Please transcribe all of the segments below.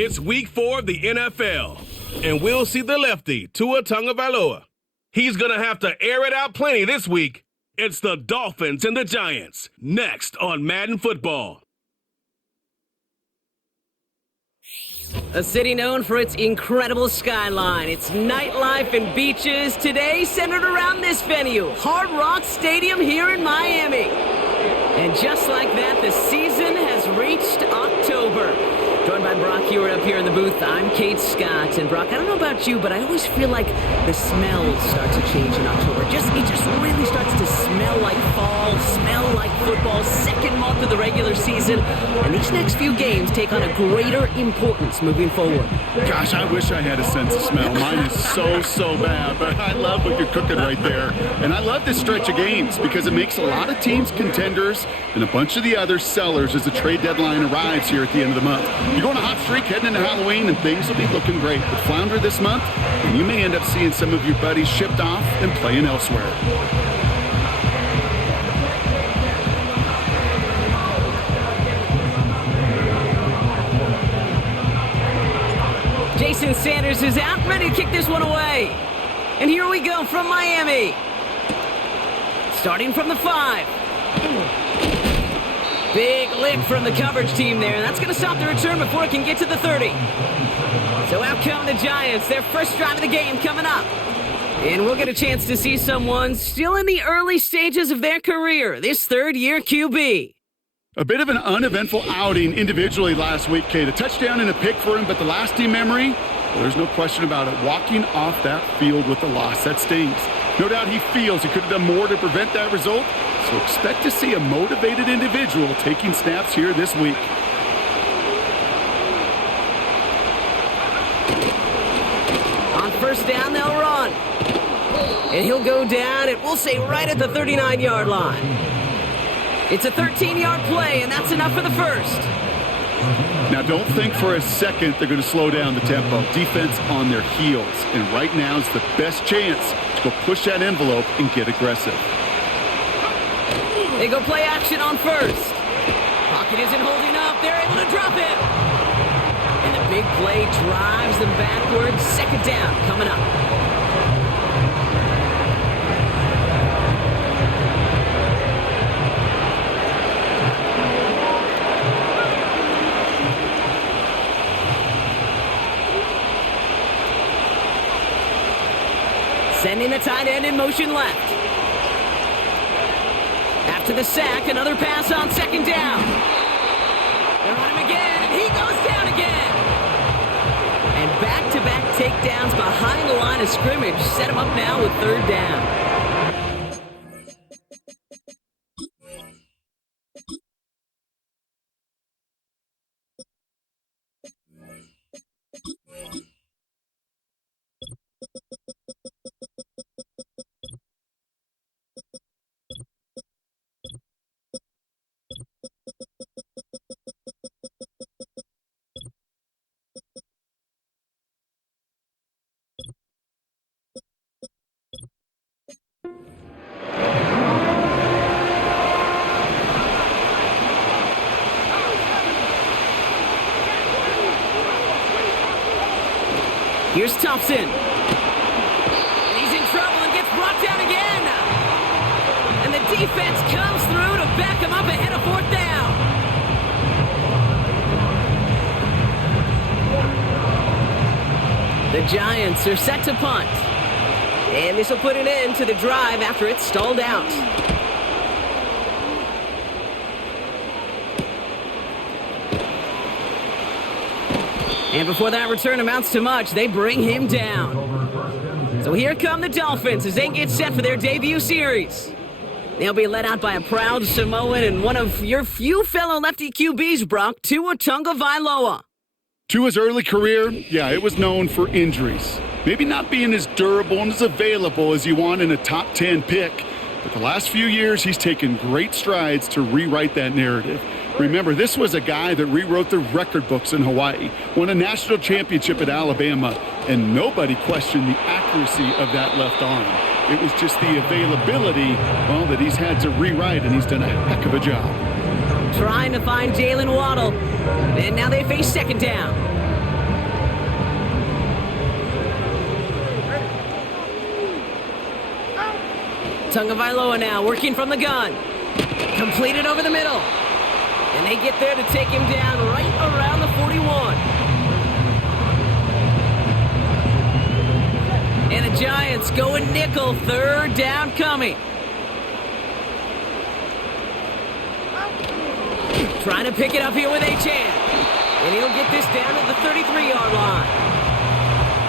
It's week 4 of the NFL, and we'll see the lefty, Tua Tagovailoa. He's going to have to air it out plenty this week. It's the Dolphins and the Giants, next on Madden Football. A city known for its incredible skyline, its nightlife and beaches, today centered around this venue, Hard Rock Stadium here in Miami. And just like that, the season has reached October. Joined by Brock Hewitt up here in the booth, I'm Kate Scott. And Brock, I don't know about you, but I always feel like the smells start to change in October. It just really starts to smell like fall, smell like football, second month of the regular season. And these next few games take on a greater importance moving forward. Gosh, I wish I had a sense of smell. Mine is so bad, but I love what you're cooking right there. And I love this stretch of games because it makes a lot of teams contenders and a bunch of the other sellers as the trade deadline arrives here at the end of the month. You're going a hot streak heading into Halloween, and things will be looking great. But flounder this month, and you may end up seeing some of your buddies shipped off and playing elsewhere. Jason Sanders is out, ready to kick this one away. And here we go from Miami. Starting from the 5. Big lick from the coverage team there. That's going to stop the return before it can get to the 30. So out come the Giants. Their first drive of the game coming up. And we'll get a chance to see someone still in the early stages of their career, this third-year QB. A bit of an uneventful outing individually last week, Kate. A touchdown and a pick for him, but the lasting memory, well, there's no question about it. Walking off that field with a loss, that stings. No doubt he feels he could have done more to prevent that result, so expect to see a motivated individual taking snaps here this week. On first down, they'll run. And he'll go down, and we'll say right at the 39-yard line. It's a 13-yard play, and that's enough for the first. Now, don't think for a second they're going to slow down the tempo. Defense on their heels, and right now is the best chance to go push that envelope and get aggressive. They go play action on first. Pocket isn't holding up. They're able to drop it. And the big play drives them backwards. Second down coming up. Sending the tight end in motion left. After the sack, another pass on second down. They're on him again, and he goes down again. And back-to-back takedowns behind the line of scrimmage set him up now with third down. Here's Thompson. He's in trouble and gets brought down again. And the defense comes through to back him up ahead of fourth down. The Giants are set to punt. And this will put an end to the drive after it's stalled out. And before that return amounts to much, they bring him down. So here come the Dolphins as they get set for their debut series. They'll be led out by a proud Samoan and one of your few fellow lefty QBs, Brock, Tua Tagovailoa. Tua's early career, yeah, it was known for injuries. Maybe not being as durable and as available as you want in a top 10 pick. But the last few years, he's taken great strides to rewrite that narrative. Remember, this was a guy that rewrote the record books in Hawaii, won a national championship at Alabama, and nobody questioned the accuracy of that left arm. It was just the availability, well, that he's had to rewrite, and he's done a heck of a job. Trying to find Jalen Waddle, and now they face second down. Tagovailoa now working from the gun. Completed over the middle. And they get there to take him down right around the 41. And the Giants going nickel, third down coming. Trying to pick it up here with Achane. And he'll get this down to the 33-yard line.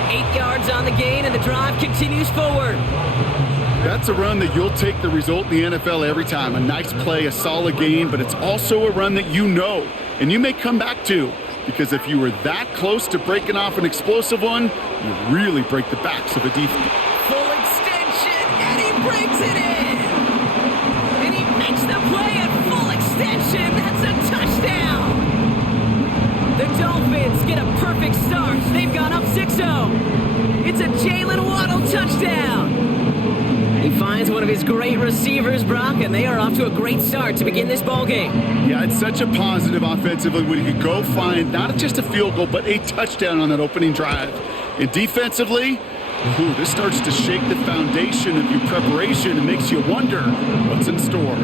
8 yards on the gain, and the drive continues forward. That's a run that you'll take the result in the NFL every time. A nice play, a solid gain, but it's also a run that you know and you may come back to, because if you were that close to breaking off an explosive one, you really break the backs of a defense. Full extension, and he breaks it in. And he makes the play at full extension. That's a touchdown. The Dolphins get a perfect start. They've gone up 6-0. It's a Jalen Waddle touchdown. He finds one of his great receivers, Brock, and they are off to a great start to begin this ballgame. Yeah, it's such a positive offensively when you can go find not just a field goal, but a touchdown on that opening drive. And defensively, this starts to shake the foundation of your preparation and makes you wonder what's in store.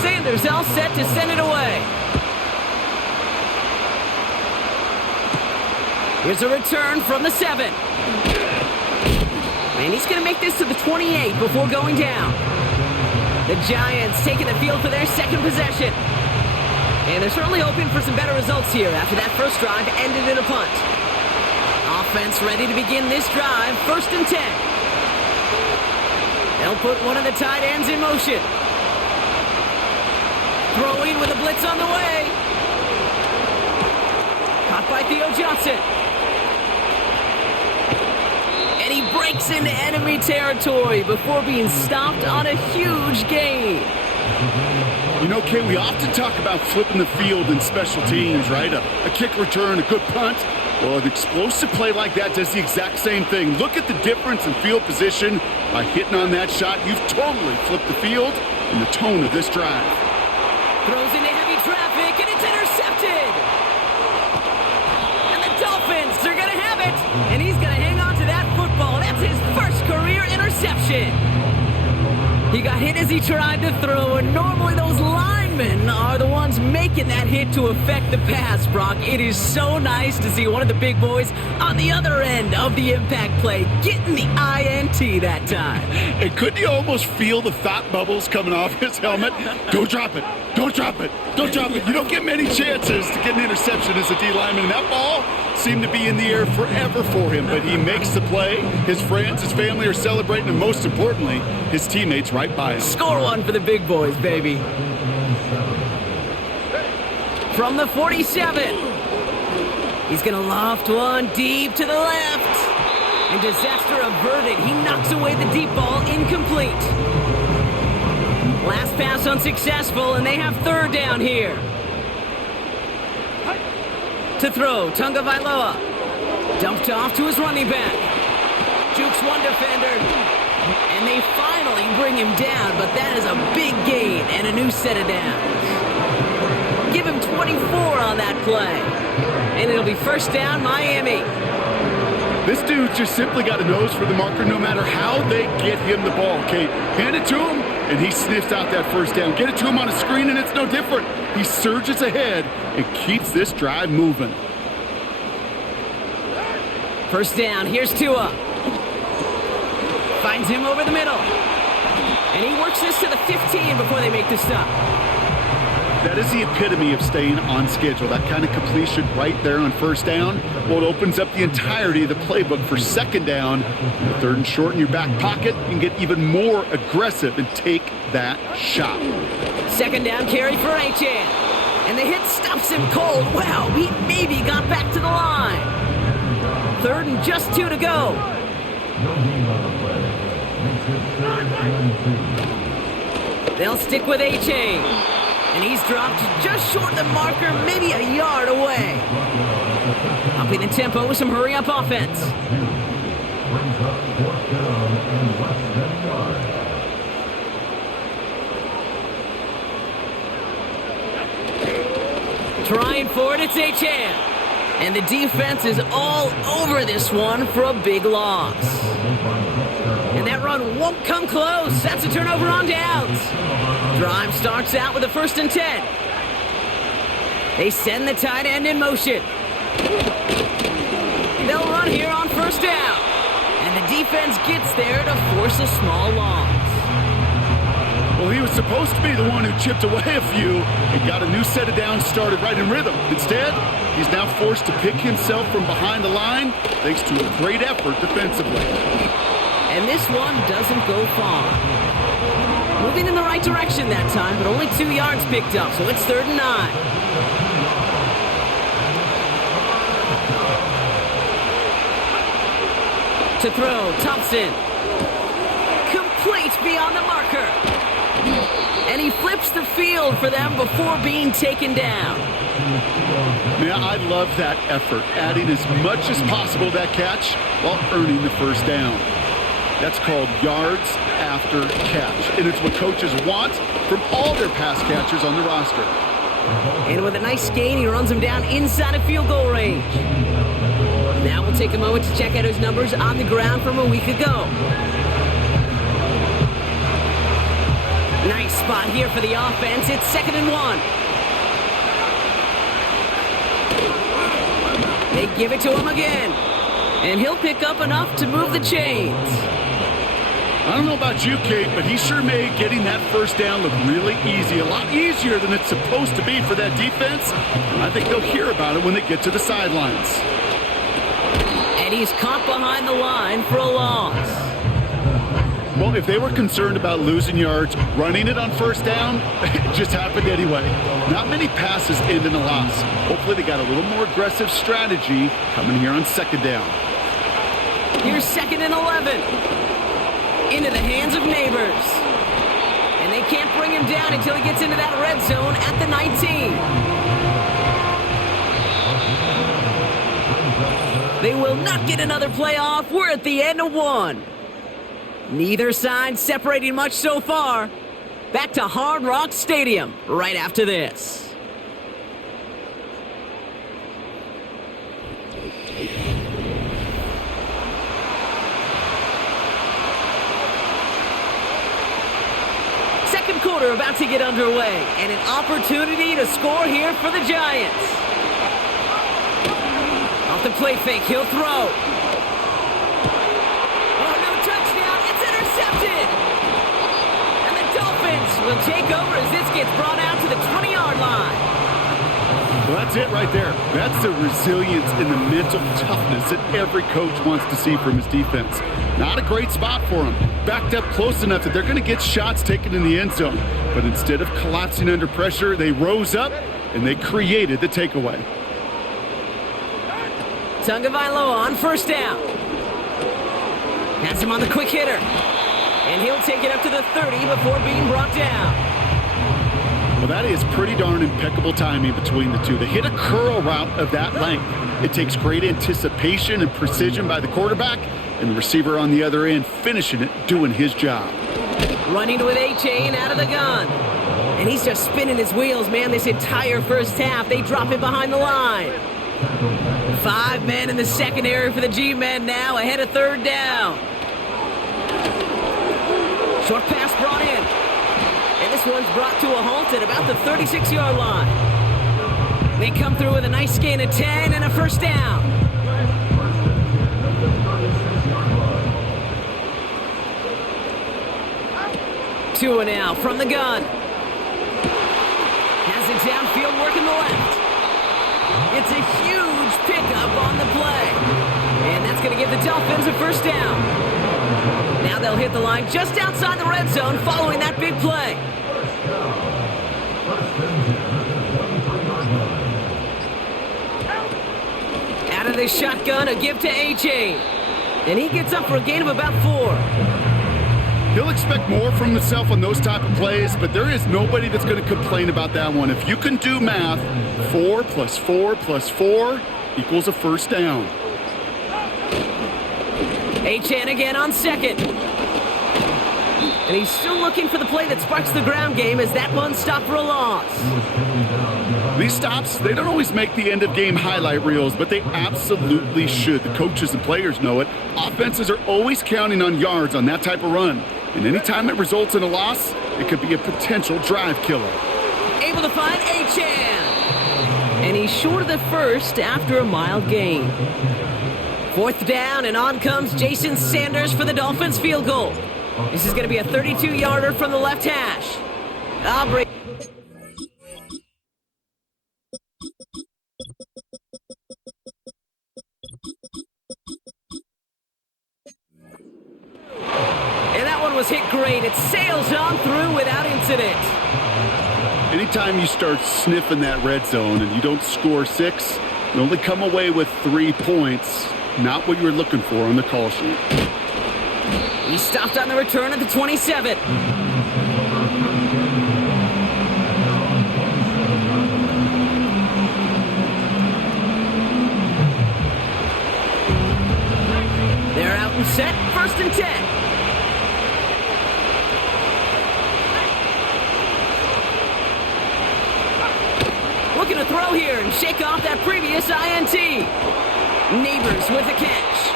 Sanders all set to send it away. Here's a return from the 7. And he's going to make this to the 28 before going down. The Giants taking the field for their second possession. And they're certainly hoping for some better results here after that first drive ended in a punt. Offense ready to begin this drive, 1st and 10. They'll put one of the tight ends in motion. Throwing with a blitz on the way. Caught by Theo Johnson. And he breaks into enemy territory before being stopped on a huge gain. You know, Kay, we often talk about flipping the field in special teams, right? A kick return, a good punt. Well, an explosive play like that does the exact same thing. Look at the difference in field position by hitting on that shot. You've totally flipped the field and the tone of this drive. Throws into heavy traffic, and it's intercepted. And the Dolphins are going to have it. And he's going to hang on to that football. That's his first career interception. He got hit as he tried to throw, and normally those linemen are the ones making that hit to affect the pass, Brock. It is so nice to see one of the big boys on the other end of the impact play getting the INT that time. And couldn't you almost feel the thought bubbles coming off his helmet? Don't drop it. Don't drop it. Don't drop it. You don't get many chances to get an interception as a D lineman. And that ball seemed to be in the air forever for him, but he makes the play. His friends, his family are celebrating, and most importantly, his teammates right by him. Score one for the big boys, baby. From the 47. He's going to loft one deep to the left. And disaster averted. He knocks away the deep ball, incomplete. Last pass unsuccessful, and they have 3rd down here. To throw, Tagovailoa. Dumped off to his running back. Jukes one defender. And they finally bring him down, but that is a big gain and a new set of downs. Give him 24 on that play. And it'll be 1st down, Miami. This dude just simply got a nose for the marker no matter how they get him the ball, okay? Hand it to him, and he sniffs out that 1st down. Get it to him on a screen, and it's no different. He surges ahead and keeps this drive moving. 1st down, here's Tua. Finds him over the middle. And he works this to the 15 before they make the stop. That is the epitome of staying on schedule. That kind of completion right there on 1st down. Well, it opens up the entirety of the playbook for 2nd down. 3rd and short in your back pocket, and get even more aggressive and take that shot. 2nd down carry for Achane. And the hit stops him cold. Wow, he maybe got back to the line. 3rd and just 2 to go. They'll stick with Achane. And he's dropped just short of the marker, maybe a yard away. Upping the tempo with some hurry-up offense. Trying for it, it's Achane. And the defense is all over this one for a big loss. And that run won't come close. That's a turnover on downs. Drive starts out with a 1st and 10. They send the tight end in motion. They'll run here on 1st down. And the defense gets there to force a small loss. Well, he was supposed to be the one who chipped away a few and got a new set of downs started right in rhythm. Instead, he's now forced to pick himself from behind the line thanks to a great effort defensively. And this one doesn't go far. Moving in the right direction that time, but only 2 yards picked up, so it's 3rd and 9. To throw, Thompson. Complete beyond the marker. And he flips the field for them before being taken down. Man, I love that effort, adding as much as possible to that catch while earning the 1st down. That's called yards after catch, and it's what coaches want from all their pass catchers on the roster. And with a nice gain, he runs him down inside of field goal range. Now we'll take a moment to check out his numbers on the ground from a week ago. Nice spot here for the offense. It's 2nd and 1. They give it to him again. And he'll pick up enough to move the chains. I don't know about you, Kate, but he sure made getting that 1st down look really easy. A lot easier than it's supposed to be for that defense. And I think they'll hear about it when they get to the sidelines. And he's caught behind the line for a loss. Well, if they were concerned about losing yards, running it on 1st down, it just happened anyway. Not many passes end in a loss. Hopefully they got a little more aggressive strategy coming here on 2nd down. Here's 2nd and 11. Into the hands of Neighbors. And they can't bring him down until he gets into that red zone at the 19. They will not get another play off. We're at the end of 1. Neither side separating much so far. Back to Hard Rock Stadium right after this. Second quarter about to get underway, and an opportunity to score here for the Giants. Off the play fake, he'll throw. And the Dolphins will take over as this gets brought out to the 20-yard line. Well, that's it right there. That's the resilience and the mental toughness that every coach wants to see from his defense. Not a great spot for him. Backed up close enough that they're going to get shots taken in the end zone. But instead of collapsing under pressure, they rose up and they created the takeaway. Tagovailoa on 1st down. Has him on the quick hitter. And he'll take it up to the 30 before being brought down. Well, that is pretty darn impeccable timing between the two. To hit a curl route of that length, it takes great anticipation and precision by the quarterback, and the receiver on the other end finishing it, doing his job. Running with A-Chain out of the gun. And he's just spinning his wheels, man, this entire 1st half. They drop him behind the line. 5 men in the secondary for the G-men now, ahead of 3rd down. Short pass brought in. And this one's brought to a halt at about the 36-yard line. They come through with a nice gain of 10 and a 1st down. Tua now from the gun. Has it downfield working the left. It's a huge pickup on the play. And that's going to give the Dolphins a 1st down. Now they'll hit the line just outside the red zone following that big play. Out of the shotgun, a give to A-Chain. And he gets up for a gain of about 4. He'll expect more from himself on those type of plays, but there is nobody that's going to complain about that one. If you can do math, 4 plus 4 plus 4 equals a 1st down. A-Chan again on 2nd. And he's still looking for the play that sparks the ground game as that one stopped for a loss. These stops, they don't always make the end-of-game highlight reels, but they absolutely should. The coaches and players know it. Offenses are always counting on yards on that type of run. And anytime it results in a loss, it could be a potential drive killer. Able to find Achan. And he's short of the first after a mild gain. 4th down, and on comes Jason Sanders for the Dolphins field goal. This is going to be a 32-yarder from the left hash. Aubrey. And that one was hit great. It sails on through without incident. Anytime you start sniffing that red zone and you don't score 6, you only come away with 3 points. Not what you were looking for on the call sheet. He stopped on the return at the 27. They're out and set. 1st and 10. Looking to throw here and shake off that previous INT. Neighbors with a catch.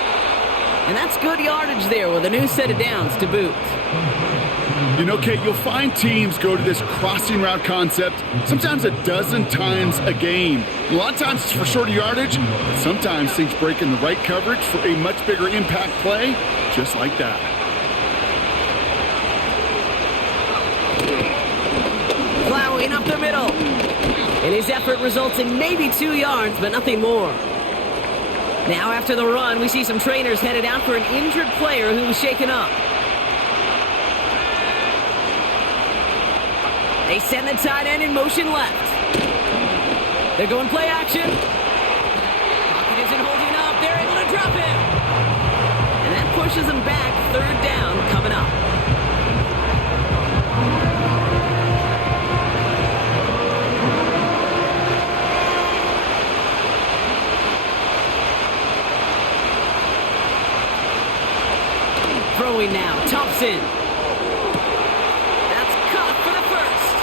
And that's good yardage there with a new set of downs to boot. You know, Kate, you'll find teams go to this crossing route concept sometimes a dozen times a game. A lot of times it's for shorter yardage, but sometimes things break in the right coverage for a much bigger impact play, just like that. Plowing up the middle. And his effort results in maybe 2 yards, but nothing more. Now after the run, we see some trainers headed out for an injured player who was shaken up. They send the tight end in motion left. They're going play action. Pocket isn't holding up. They're able to drop him. And that pushes them back. 3rd down coming up. Throwing now, Thompson. That's caught for the first.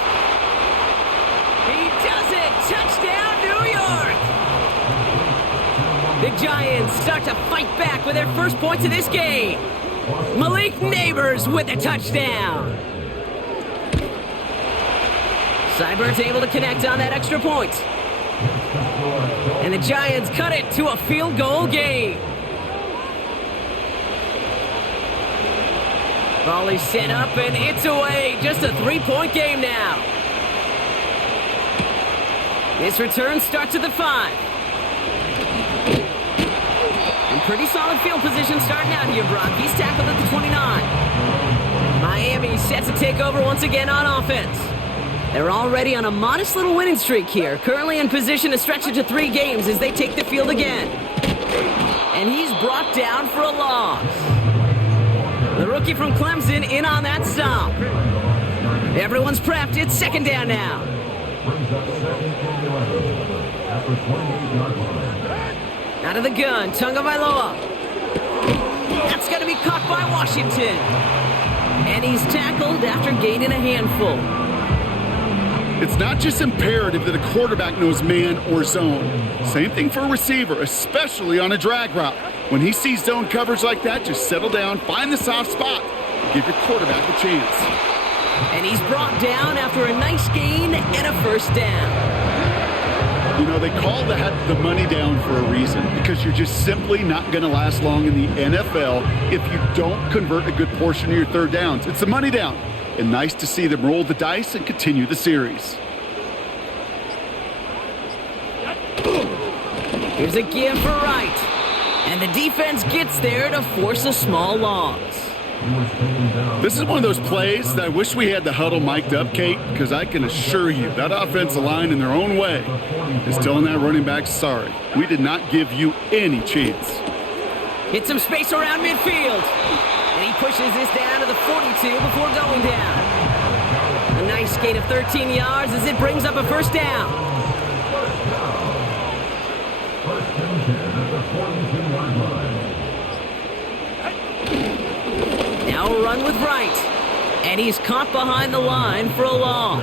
He does it. Touchdown, New York. The Giants start to fight back with their first points of this game. Malik Neighbors with a touchdown. Seibert's able to connect on that extra point. And the Giants cut it to a field goal game. Volley set up, and it's away. Just a 3-point game now. This return starts at the 5. And pretty solid field position starting out here, Brock. He's tackled at the 29. Miami sets to take over once again on offense. They're already on a modest little winning streak here. Currently in position to stretch it to 3 games as they take the field again. And he's brought down for a loss. The rookie from Clemson in on that stop. Everyone's prepped. It's 2nd down now. Out of the gun, Tagovailoa. That's going to be caught by Washington. And he's tackled after gaining a handful. It's not just imperative that a quarterback knows man or zone. Same thing for a receiver, especially on a drag route. When he sees zone coverage like that, just settle down, find the soft spot, and give your quarterback a chance. And he's brought down after a nice gain and a 1st down. You know, they call that the money down for a reason, because you're just simply not going to last long in the NFL if you don't convert a good portion of your 3rd downs. It's the money down. And nice to see them roll the dice and continue the series. Here's a give for Wright. And the defense gets there to force a small loss. This is one of those plays that I wish we had the huddle mic'd up, Kate, because I can assure you that offensive line in their own way is telling that running back, sorry, we did not give you any chance. Hit some space around midfield. And he pushes this down to the 42 before going down. A nice gain of 13 yards as it brings up a 1st down. Now a run with Wright. And he's caught behind the line for a loss.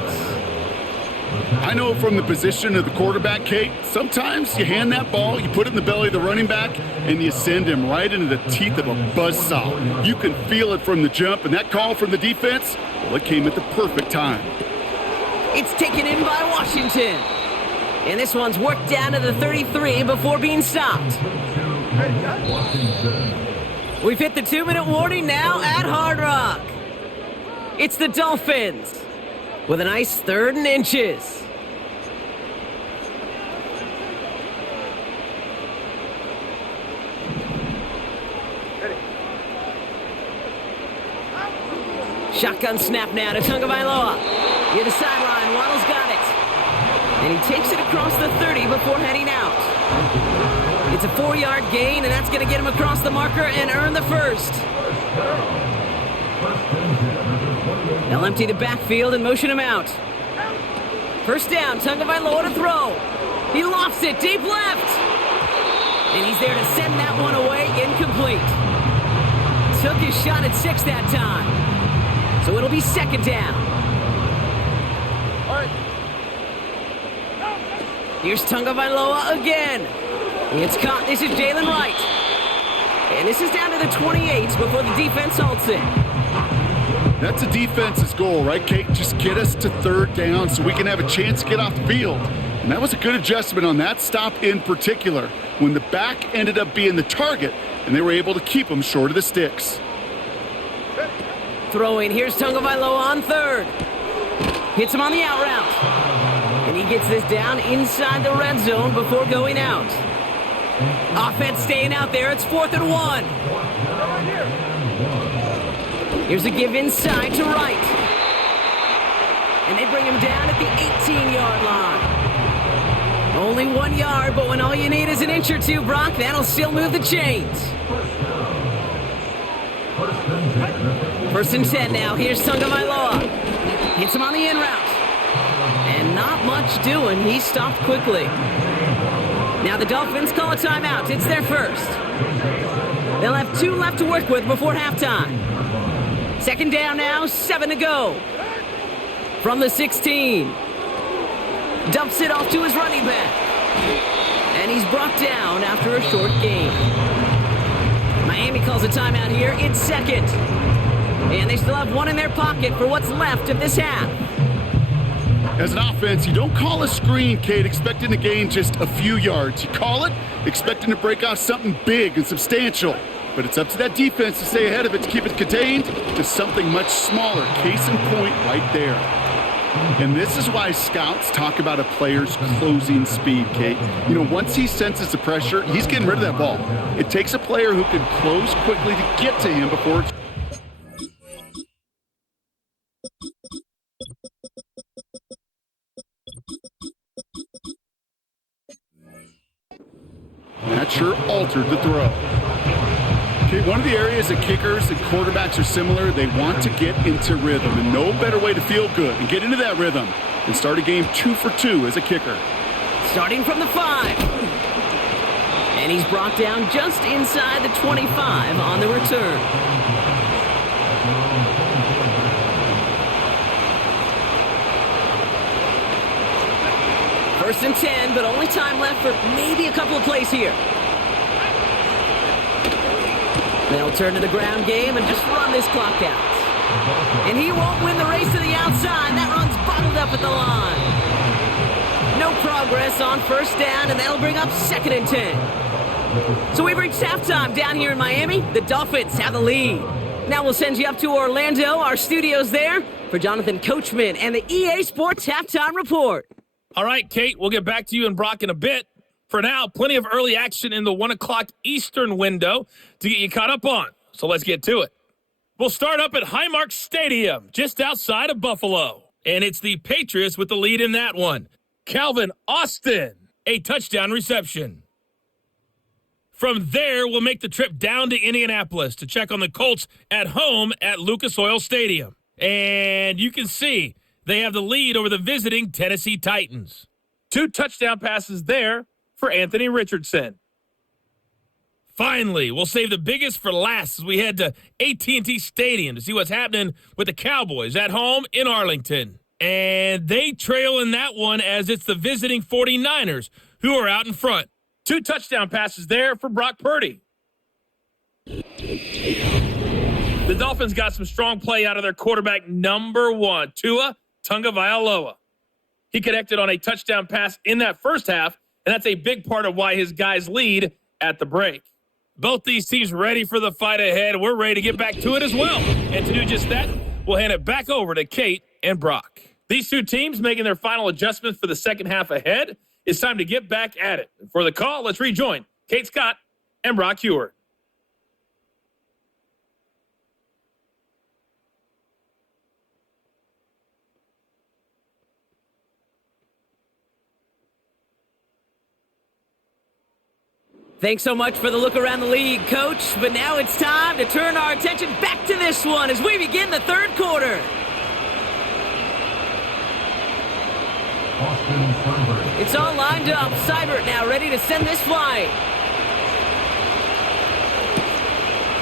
I know from the position of the quarterback, Kate, sometimes you hand that ball, you put it in the belly of the running back, and you send him right into the teeth of a buzzsaw. You can feel it from the jump, and that call from the defense, well, it came at the perfect time. It's taken in by Washington. And this one's worked down to the 33 before being stopped. We've hit the 2-minute warning now at Hard Rock. It's the Dolphins with a nice 3rd and inches. Shotgun snap now to Tagovailoa. Near the sideline, Waddle's got it. And he takes it across the 30 before heading out. It's a 4-yard gain, and that's going to get him across the marker and earn the first. They'll empty the backfield and motion him out. First down, Tagovailoa to throw. He lofts it deep left. And he's there to send that one away incomplete. Took his shot at 6 that time. So it'll be 2nd down. Here's Tagovailoa again. It's caught. This is Jalen Wright. And this is down to the 28 before the defense halts it. That's a defense's goal, right, Kate? Just get us to 3rd down so we can have a chance to get off the field. And that was a good adjustment on that stop in particular, when the back ended up being the target, and they were able to keep him short of the sticks. Throwing. Here's Tagovailoa on 3rd. Hits him on the out route. And he gets this down inside the red zone before going out. Offense staying out there. It's 4th and 1. Here's a give inside to Wright. And they bring him down at the 18-yard line. Only 1 yard, but when all you need is an inch or two, Brock, that'll still move the chains. 1st and 10 now. Here's Tagovailoa. Hits him on the in route. And not much doing. He stopped quickly. Now the Dolphins call a timeout. It's their first. They'll have 2 left to work with before halftime. 2nd down now, 7 to go. From the 16. Dumps it off to his running back. And he's brought down after a short gain. Miami calls a timeout here. It's 2nd. And they still have 1 in their pocket for what's left of this half. As an offense, you don't call a screen, Kate, expecting to gain just a few yards. You call it expecting to break off something big and substantial. But it's up to that defense to stay ahead of it, to keep it contained to something much smaller. Case in point right there. And this is why scouts talk about a player's closing speed, Kate. You know, once he senses the pressure, he's getting rid of that ball. It takes a player who can close quickly to get to him before it's... That sure altered the throw. Okay, one of the areas that kickers and quarterbacks are similar, they want to get into rhythm. And no better way to feel good and get into that rhythm than start a game 2 for 2 as a kicker. Starting from the 5. And he's brought down just inside the 25 on the return. First and 10, but only time left for maybe a couple of plays here. They'll turn to the ground game and just run this clock out. And he won't win the race to the outside. That run's bottled up at the line. No progress on first down, and that'll bring up 2nd and 10. So we've reached halftime down here in Miami. The Dolphins have the lead. Now we'll send you up to Orlando, our studios there, for Jonathan Coachman and the EA Sports Halftime Report. All right, Kate, we'll get back to you and Brock in a bit. For now, plenty of early action in the 1 o'clock Eastern window to get you caught up on. So let's get to it. We'll start up at Highmark Stadium, just outside of Buffalo. And it's the Patriots with the lead in that one. Calvin Austin, a touchdown reception. From there, we'll make the trip down to Indianapolis to check on the Colts at home at Lucas Oil Stadium. And you can see they have the lead over the visiting Tennessee Titans. 2 touchdown passes there for Anthony Richardson. Finally, we'll save the biggest for last as we head to AT&T Stadium to see what's happening with the Cowboys at home in Arlington. And they trail in that one as it's the visiting 49ers who are out in front. 2 touchdown passes there for Brock Purdy. The Dolphins got some strong play out of their quarterback, number 1, Tua Tagovailoa. He connected on a touchdown pass in that first half, and that's a big part of why his guys lead at the break. Both these teams ready for the fight ahead. We're ready to get back to it as well. And to do just that, we'll hand it back over to Kate and Brock. These 2 teams making their final adjustments for the second half ahead. It's time to get back at it. For the call, let's rejoin Kate Scott and Brock Heward. Thanks so much for the look around the league, Coach. But now it's time to turn our attention back to this one as we begin the third quarter. It's all lined up. Seibert now ready to send this flying.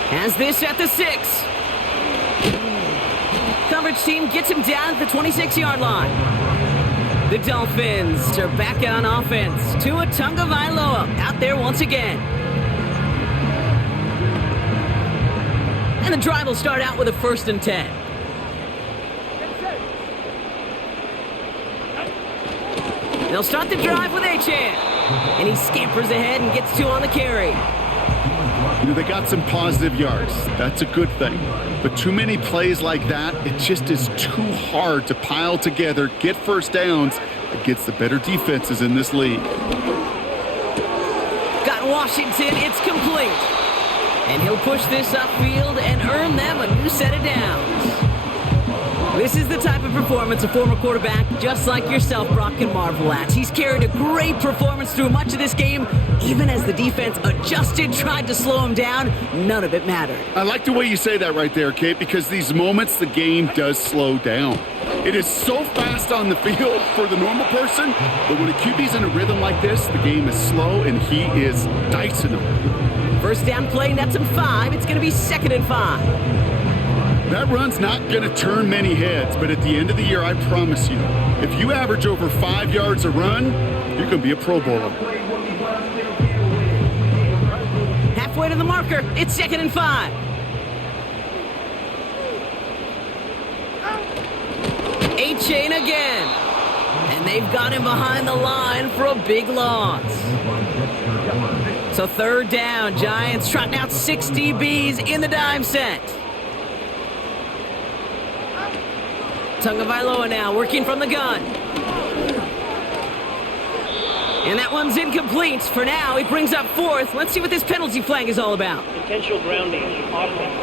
Has this at the 6. Coverage team gets him down at the 26-yard line. The Dolphins are back on offense. Tua Tagovailoa out there once again. And the drive will start out with a 1st and 10. They'll start the drive with Achane. And he scampers ahead and gets 2 on the carry. You know, they got some positive yards. That's a good thing. But too many plays like that, it just is too hard to pile together, get first downs against the better defenses in this league. Got Washington. It's complete. And he'll push this upfield and earn them a new set of downs. This is the type of performance a former quarterback, just like yourself, Brock, can marvel at. He's carried a great performance through much of this game. Even as the defense adjusted, tried to slow him down, none of it mattered. I like the way you say that right there, Kate, because these moments the game does slow down. It is so fast on the field for the normal person, but when a QB's in a rhythm like this, the game is slow and he is dicing them. First down play, nets him 5. It's going to be 2nd and 5. That run's not going to turn many heads, but at the end of the year, I promise you, if you average over 5 yards a run, you're going to be a Pro Bowler. Halfway to the marker. It's 2nd and 5. Achane again. And they've got him behind the line for a big loss. So 3rd down, Giants trotting out 6 DBs in the dime set. Tagovailoa now working from the gun. And that one's incomplete. For now, he brings up 4th. Let's see what this penalty flag is all about. Potential grounding. Offense.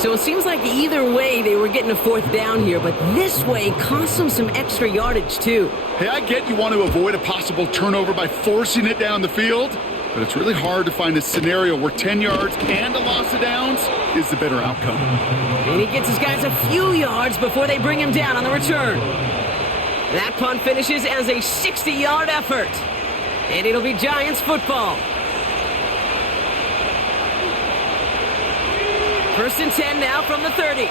So it seems like either way they were getting a 4th down here, but this way cost them some extra yardage too. Hey, I get you want to avoid a possible turnover by forcing it down the field, but it's really hard to find a scenario where 10 yards and a loss of downs is the better outcome. And he gets his guys a few yards before they bring him down on the return. That punt finishes as a 60-yard effort. And it'll be Giants football. 1st and 10 now from the 30.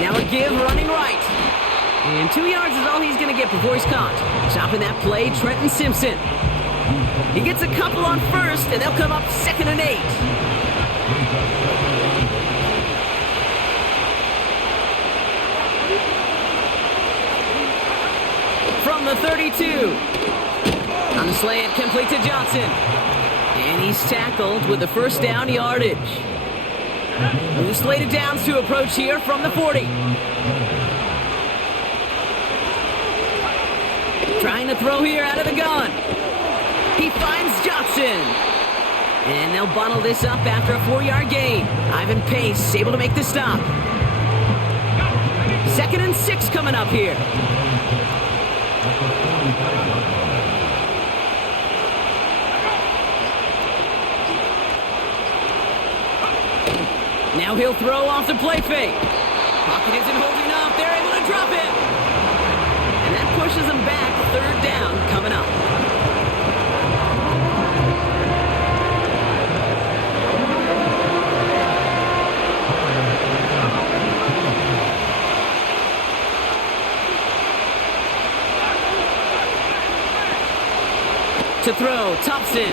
Now a give running right. And 2 yards is all he's going to get before he's caught. Chopping that play, Trenton Simpson. He gets a couple on 1st, and they'll come up 2nd and 8. From the 32. On the slant, complete to Johnson. And he's tackled with the 1st down yardage. New slated downs to approach here from the 40. Trying to throw here out of the gun. He finds Johnson. And they'll bottle this up after a 4-yard gain. Ivan Pace able to make the stop. 2nd and 6 coming up here. Now he'll throw off the play fake. Pocket isn't holding up. They're able to drop it. And that pushes them back. 3rd down coming up. To throw, Thompson. He's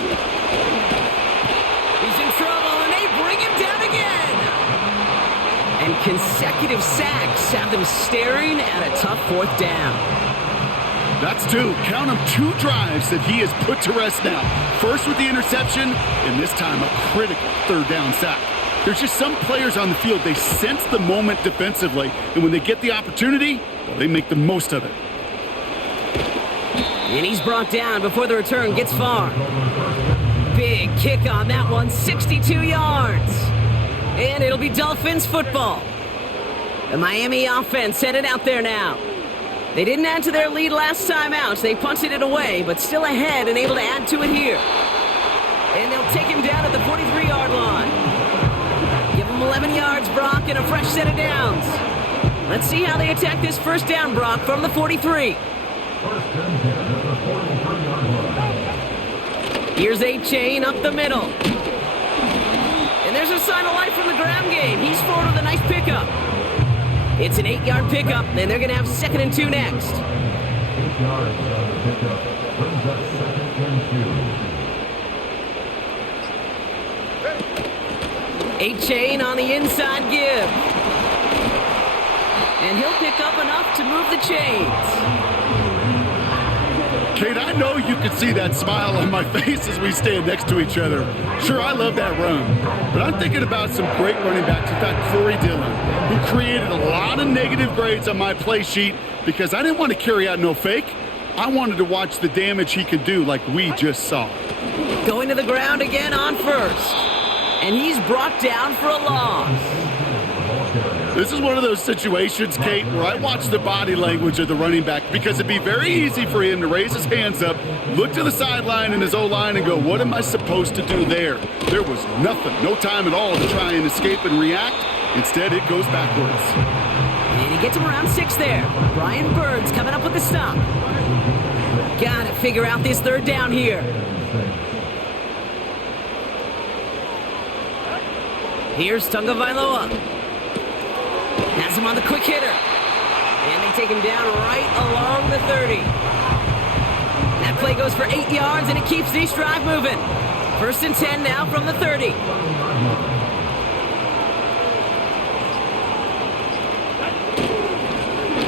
in trouble, and they bring him down again. And consecutive sacks have them staring at a tough fourth down. That's two. Count them, 2 drives that he has put to rest now. First with the interception, and this time a critical third down sack. There's just some players on the field, they sense the moment defensively, and when they get the opportunity, well, they make the most of it. And he's brought down before the return gets far. Big kick on that one, 62 yards. And it'll be Dolphins football. The Miami offense headed out there now. They didn't add to their lead last time out. They punted it away, but still ahead and able to add to it here. And they'll take him down at the 43-yard line. Give him 11 yards, Brock, and a fresh set of downs. Let's see how they attack this first down, Brock, from the 43. Here's A-Chain up the middle. And there's a sign of life from the ground game. He's forward with a nice pickup. It's an 8-yard pickup, and they're going to have 2nd and 2 next. 8 yards pickup. Brings up 2nd and 2. A-Chain on the inside give. And he'll pick up enough to move the chains. Kate, I know you can see that smile on my face as we stand next to each other. Sure, I love that run, but I'm thinking about some great running backs. In fact, Corey Dillon, who created a lot of negative grades on my play sheet because I didn't want to carry out no fake. I wanted to watch the damage he could do like we just saw. Going to the ground again on first. And he's brought down for a loss. This is one of those situations, Kate, where I watch the body language of the running back because it'd be very easy for him to raise his hands up, look to the sideline in his O-line and go, what am I supposed to do there? There was nothing, no time at all to try and escape and react. Instead, it goes backwards. And he gets him around 6 there. Brian Burns coming up with the stop. Gotta figure out this third down here. Here's Tagovailoa. Has him on the quick hitter. And they take him down right along the 30. That play goes for 8 yards, and it keeps this drive moving. 1st and 10 now from the 30.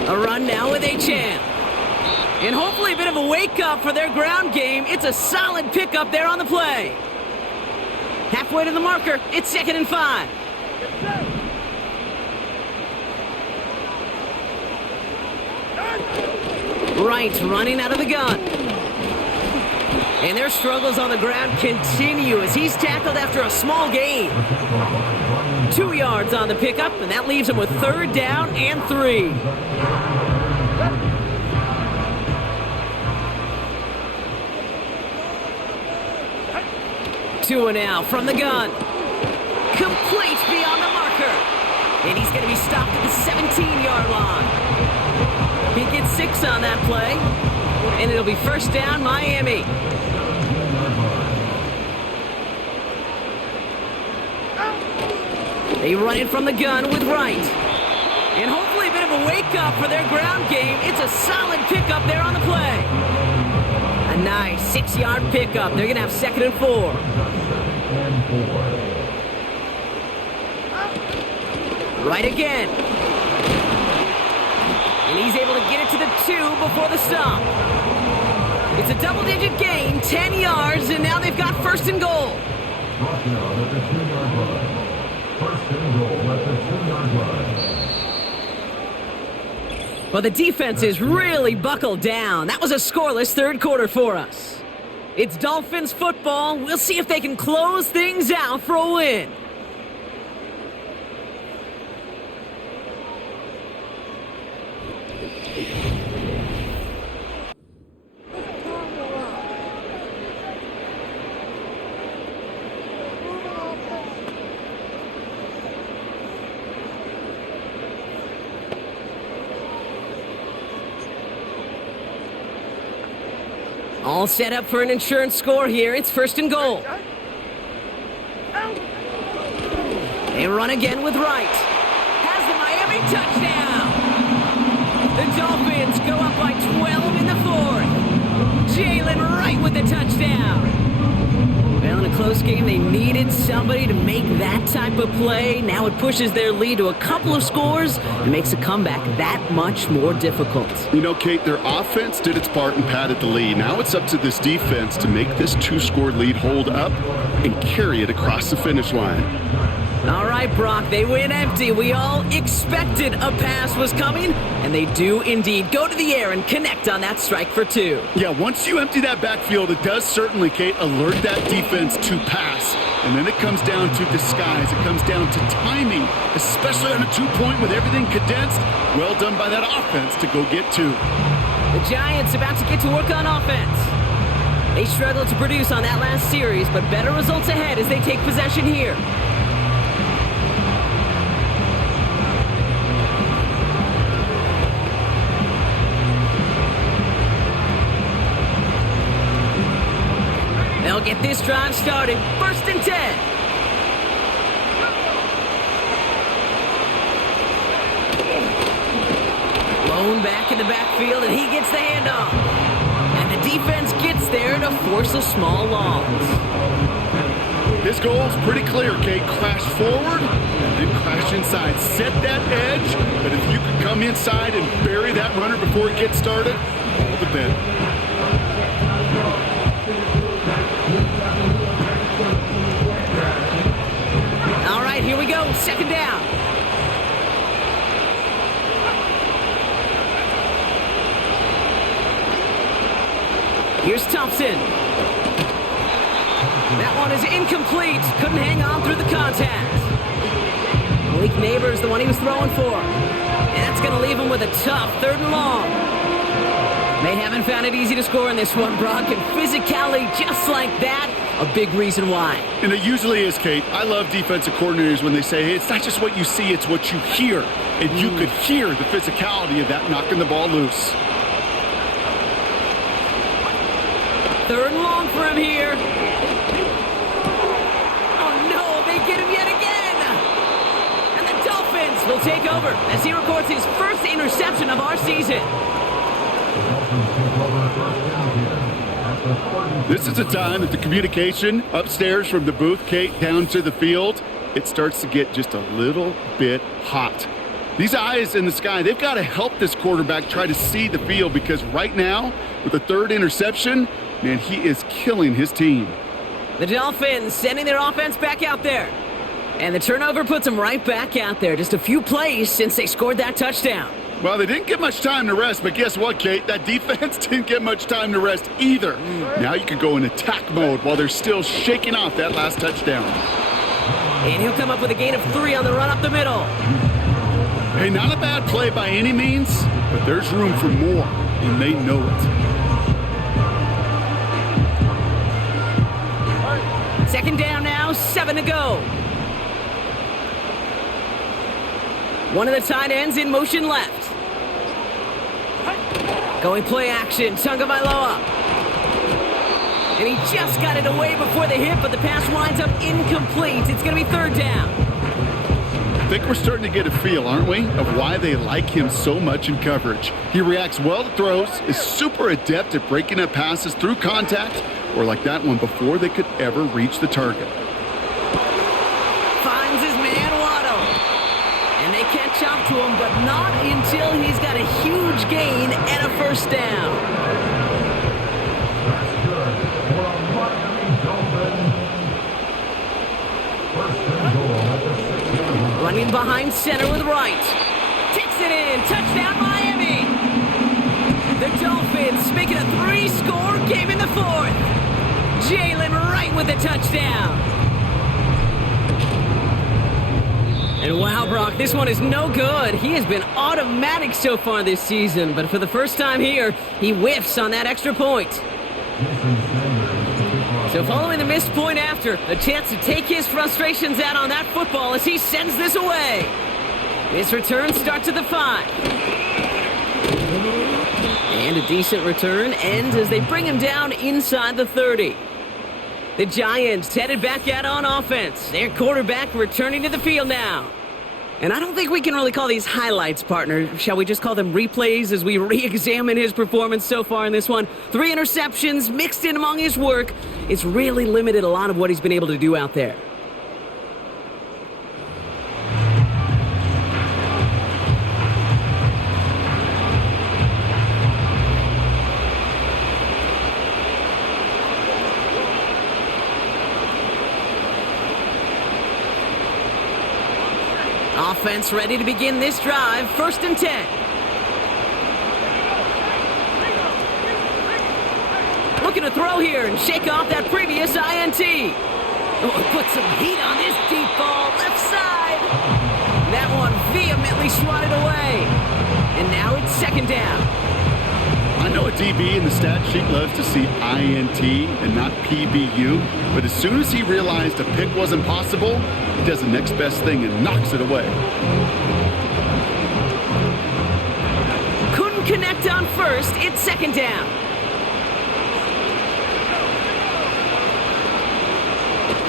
A run now with A-Chan. And hopefully a bit of a wake-up for their ground game. It's a solid pickup there on the play. Halfway to the marker, it's 2nd and 5. Wright running out of the gun. And their struggles on the ground continue as he's tackled after a small gain. 2 yards on the pickup, and that leaves him with 3rd down and 3. Tua now from the gun. Complete beyond the marker. And he's going to be stopped at the 17-yard line. He gets 6 on that play. And it'll be 1st down, Miami. They run it from the gun with Wright. And hopefully a bit of a wake-up for their ground game. It's a solid pickup there on the play. A nice 6-yard pickup. They're going to have 2nd and 4. Right again. And he's able to get it to the 2 before the stop. It's a double-digit gain, 10 yards, and now they've got 1st and goal. Well, the defense is really buckled down. That was a scoreless 3rd quarter for us. It's Dolphins football. We'll see if they can close things out for a win. All set up for an insurance score here. It's 1st and goal. They run again with Wright. Has the Miami touchdown. The Dolphins go up by 12 in the 4th. Jalen Wright with the the touchdown. Well, in a close game, they needed somebody to make that type of play. Now it pushes their lead to a couple of scores and makes a comeback that much more difficult. You know, Kate, their offense did its part and padded the lead. Now it's up to this defense to make this 2-score lead hold up and carry it across the finish line. All right, Brock, they win empty. We all expected a pass was coming, and they do indeed go to the air and connect on that strike for 2. Yeah, once you empty that backfield, it does certainly, Kate, alert that defense to pass. And then it comes down to disguise. It comes down to timing, especially on a 2-point with everything condensed. Well done by that offense to go get 2. The Giants about to get to work on offense. They struggled to produce on that last series, but better results ahead as they take possession here. They'll get this drive started. 1st and 10. Blown back in the backfield, and he gets the handoff. And the defense gets there to force a small loss. This goal's pretty clear, Kate. Crash forward and then crash inside. Set that edge, but if you could come inside and bury that runner before it gets started, all the better. All right, here we go. 2nd down. Here's Thompson. That one is incomplete. Couldn't hang on through the contact. Malik Neighbors, the one he was throwing for. And that's going to leave him with a tough 3rd and long. They haven't found it easy to score in this one, Brock, and physicality just like that, a big reason why. And it usually is, Kate. I love defensive coordinators when they say, hey, it's not just what you see, it's what you hear. And you could hear the physicality of that knocking the ball loose. 3rd and long for him here. Oh, no, they get him yet again. And the Dolphins will take over as he records his 1st interception of our season. This is a time that the communication upstairs from the booth, Kate, down to the field, it starts to get just a little bit hot. These eyes in the sky, they've got to help this quarterback try to see the field because right now, with the 3rd interception, man, he is killing his team. The Dolphins sending their offense back out there. And the turnover puts them right back out there. Just a few plays since they scored that touchdown. Well, they didn't get much time to rest, but guess what, Kate? That defense didn't get much time to rest either. Now you can go in attack mode while they're still shaking off that last touchdown. And he'll come up with a gain of 3 on the run up the middle. Hey, not a bad play by any means, but there's room for more, and they know it. 2nd down now, 7 to go. One of the tight ends in motion left. Going play action, Tagovailoa. And he just got it away before the hit, but the pass winds up incomplete. It's going to be 3rd down. I think we're starting to get a feel, aren't we, of why they like him so much in coverage. He reacts well to throws, is super adept at breaking up passes through contact, or like that one before they could ever reach the target. Finds his man Waddle. And they catch up to him, but not until he's got a huge gain and a 1st down. That's good. For a Miami Dolphins. 1st and goal at the 6-yard line. Running behind center with Wright. Takes it in. Touchdown, Miami. The Dolphins make it a 3-score game in the 4th. Jalen Wright with the touchdown. And wow, Brock, this one is no good. He has been automatic so far this season, but for the first time here, he whiffs on that extra point. So following the missed point after, a chance to take his frustrations out on that football as he sends this away. This return starts at the 5. And a decent return ends as they bring him down inside the 30. The Giants headed back out on offense. Their quarterback returning to the field now. And I don't think we can really call these highlights, partner. Shall we just call them replays as we re-examine his performance so far in this one? 3 interceptions mixed in among his work. It's really limited a lot of what he's been able to do out there. Offense ready to begin this drive. 1st and 10. Looking to throw here and shake off that previous INT. Oh, put some heat on this deep ball. Left side. That one vehemently swatted away. And now it's 2nd down. I know a DB in the stat sheet loves to see INT and not PBU, but as soon as he realized a pick wasn't possible, he does the next best thing and knocks it away. Couldn't connect on 1st. It's 2nd down.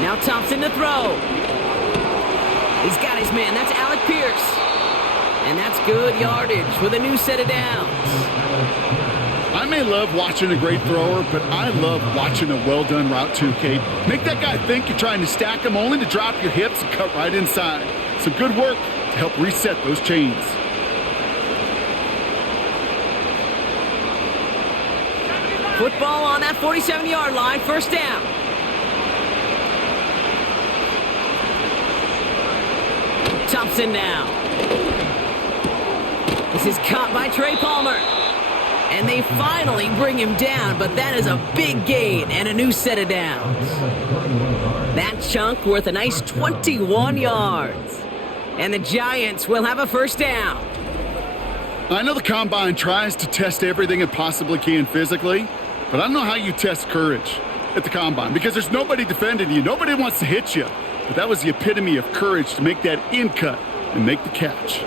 Now Thompson to throw. He's got his man. That's Alec Pierce. And that's good yardage with a new set of downs. I may love watching a great thrower, but I love watching a well-done route too, Kate. Make that guy think you're trying to stack him only to drop your hips and cut right inside. Some good work to help reset those chains. Football on that 47-yard line. 1st down. Thompson now. This is caught by Trey Palmer. And they finally bring him down, but that is a big gain and a new set of downs. That chunk worth a nice 21 yards. And the Giants will have a 1st down. I know the Combine tries to test everything it possibly can physically, but I don't know how you test courage at the Combine because there's nobody defending you. Nobody wants to hit you. But that was the epitome of courage to make that in cut and make the catch.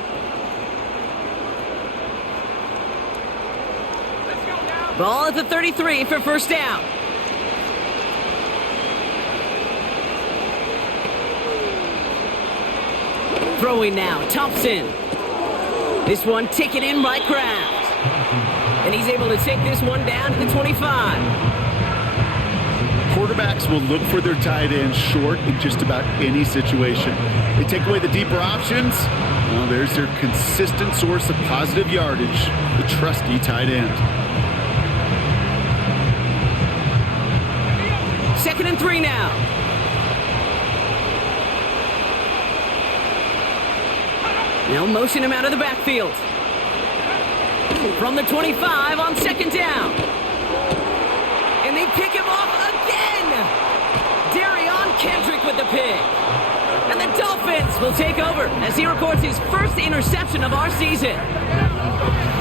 Ball at the 33 for 1st down. Throwing now, Thompson. This one taken in by Kraft. And he's able to take this one down to the 25. Quarterbacks will look for their tight end short in just about any situation. They take away the deeper options. Well, there's their consistent source of positive yardage, the trusty tight end. 2nd and 3 now. Now motion him out of the backfield. From the 25 on 2nd down. And they pick him off again. Darion Kendrick with the pick. And the Dolphins will take over as he records his 1st interception of our season.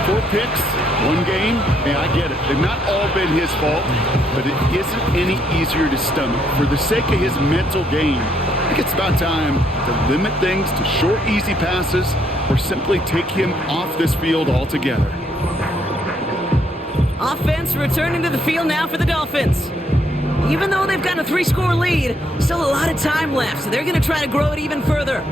4 picks, 1 game. Yeah, I get it. They've not all been his fault, but it isn't any easier to stomach. For the sake of his mental game, I think it's about time to limit things to short, easy passes or simply take him off this field altogether. Offense returning to the field now for the Dolphins. Even though they've got a 3-score lead, still a lot of time left, so they're going to try to grow it even further.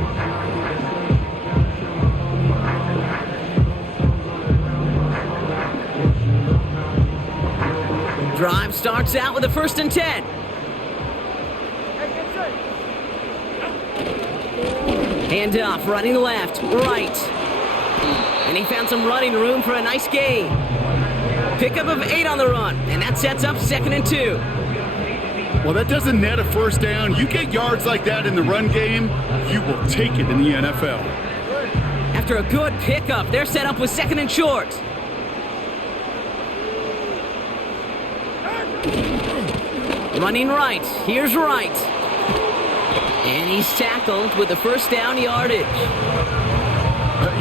Drive starts out with a 1st and 10. Hand off, running left, right. And he found some running room for a nice gain. Pickup of 8 on the run, and that sets up 2nd and 2. Well, that doesn't net a 1st down. You get yards like that in the run game, you will take it in the NFL. After a good pickup, they're set up with 2nd and short. Running right, here's right. And he's tackled with the 1st down yardage.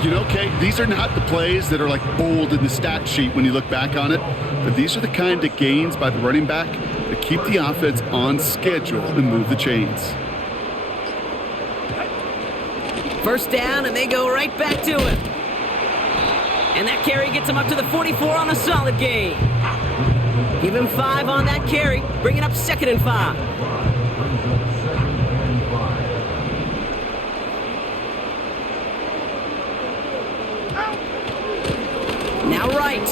You know, Kate, these are not the plays that are like bold in the stat sheet when you look back on it, but these are the kind of gains by the running back that keep the offense on schedule and move the chains. 1st down, and they go right back to it. And that carry gets him up to the 44 on a solid gain. Give him 5 on that carry, bringing up 2nd and 5. Now right.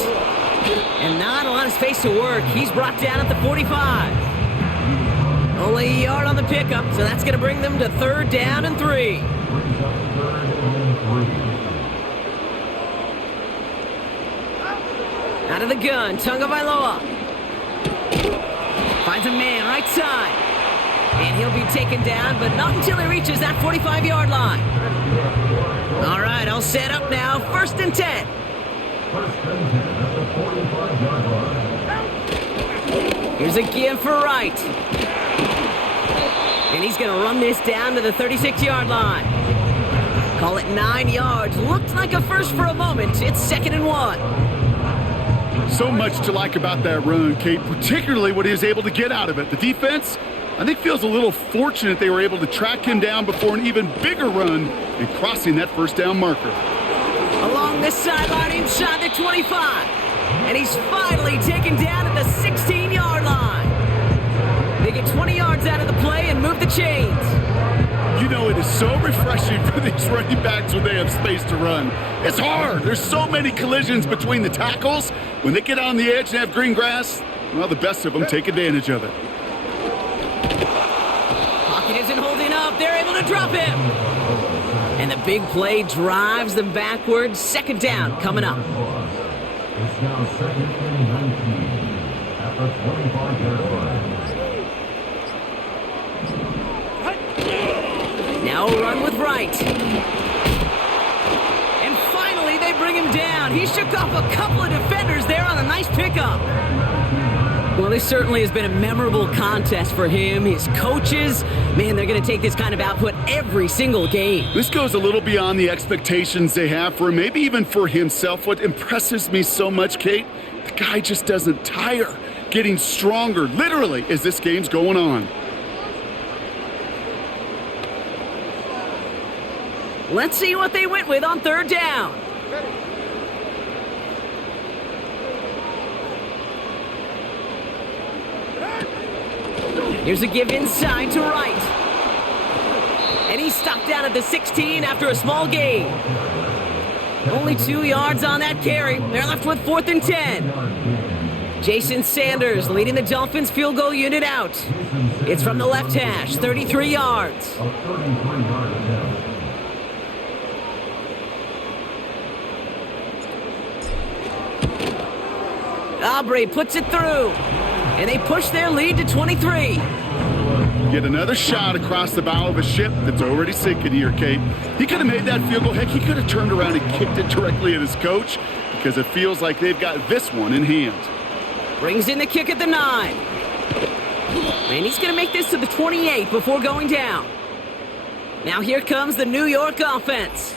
And not a lot of space to work. He's brought down at the 45. Only a yard on the pickup, so that's going to bring them to 3rd down and 3. Brings up 3rd and 3. Out of the gun, Tagovailoa. Finds a man right side. And he'll be taken down, but not until he reaches that 45-yard line. All right, all set up now. 1st and 10. 1st and 10 at the 45-yard line. Here's a give for Wright. And he's going to run this down to the 36-yard line. Call it 9 yards. Looked like a first for a moment. It's 2nd and 1. So much to like about that run, Kate, particularly what he was able to get out of it. The defense, I think, feels a little fortunate they were able to track him down before an even bigger run and crossing that 1st down marker. Along the sideline inside the 25. And he's finally taken down at the 16-yard line. They get 20 yards out of the play and move the chains. You know, it is so refreshing for these running backs when they have space to run. It's hard. There's so many collisions between the tackles. When they get on the edge and have green grass, well, the best of them take advantage of it. Pocket isn't holding up. They're able to drop him. And the big play drives them backwards. 2nd down coming up. It's now 2nd and 19 at the 25-yard line. Now a run with Wright. And finally they bring him down. He shook off a couple of defenders there on a nice pickup. Well, this certainly has been a memorable contest for him. His coaches, man, they're going to take this kind of output every single game. This goes a little beyond the expectations they have for him, maybe even for himself. What impresses me so much, Kate, the guy just doesn't tire, getting stronger, literally, as this game's going on. Let's see what they went with on 3rd down. Here's a give inside to Wright. And he's stopped down at the 16 after a small gain. Only 2 yards on that carry. They're left with 4th and 10. Jason Sanders leading the Dolphins field goal unit out. It's from the left hash, 33 yards. A 33-yard attempt. Aubrey puts it through. And they push their lead to 23. Get another shot across the bow of a ship that's already sinking here, Kate. He could have made that field goal. Heck, he could have turned around and kicked it directly at his coach because it feels like they've got this one in hand. Brings in the kick at the 9. And he's going to make this to the 28 before going down. Now here comes the New York offense.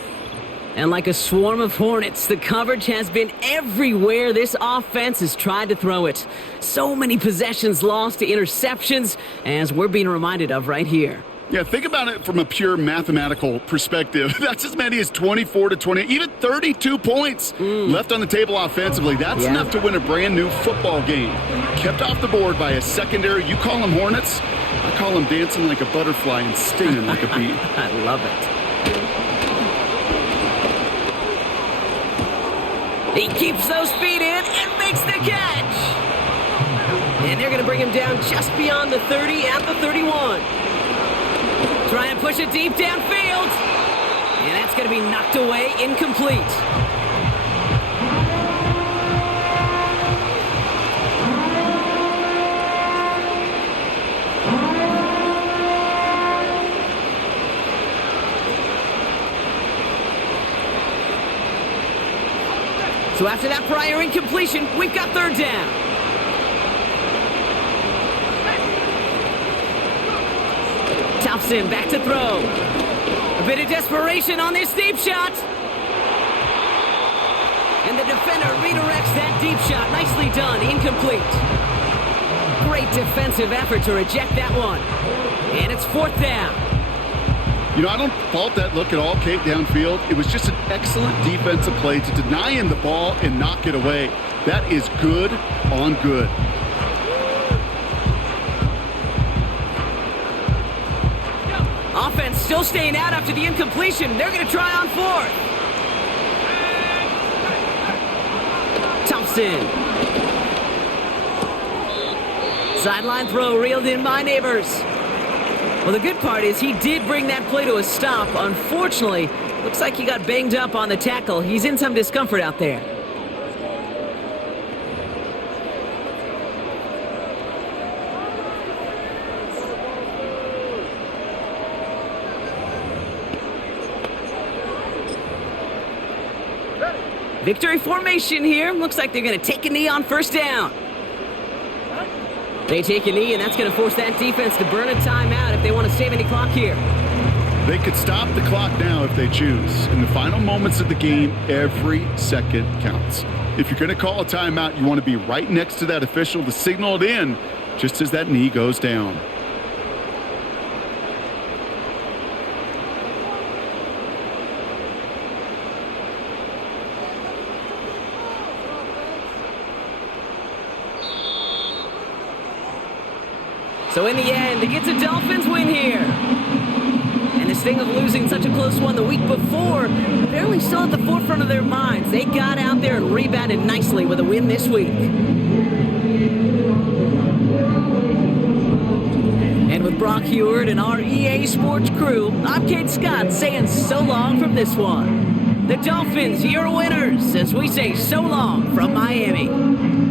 And like a swarm of hornets, the coverage has been everywhere this offense has tried to throw it. So many possessions lost to interceptions, as we're being reminded of right here. Yeah, think about it from a pure mathematical perspective. That's as many as 24 to 20, even 32 points left on the table offensively. That's enough to win a brand new football game. Kept off the board by a secondary. You call them hornets, I call them dancing like a butterfly and stinging like a bee. I love it. He keeps those feet in and makes the catch. And they're going to bring him down just beyond the 30 at the 31. Try and push it deep downfield. And that's going to be knocked away, incomplete. So after that prior incompletion, we've got 3rd down. Thompson back to throw. A bit of desperation on this deep shot. And the defender redirects that deep shot. Nicely done, incomplete. Great defensive effort to reject that one. And it's 4th down. You know, I don't fault that look at all, Kate, downfield. It was just an excellent defensive play to deny him the ball and knock it away. That is good on good. Offense still staying out after the incompletion. They're going to try on 4th. Jackson. Sideline throw reeled in by Neighbors. Well, the good part is he did bring that play to a stop. Unfortunately, looks like he got banged up on the tackle. He's in some discomfort out there. Victory formation here. Looks like they're going to take a knee on first down. They take a knee, and that's going to force that defense to burn a timeout if they want to save any clock here. They could stop the clock now if they choose. In the final moments of the game, every second counts. If you're going to call a timeout, you want to be right next to that official to signal it in just as that knee goes down. So in the end, it's a Dolphins win here. And this thing of losing such a close one the week before, apparently still at the forefront of their minds. They got out there and rebounded nicely with a win this week. And with Brock Heward and our EA Sports crew, I'm Kate Scott saying so long from this one. The Dolphins, your winners, as we say so long from Miami.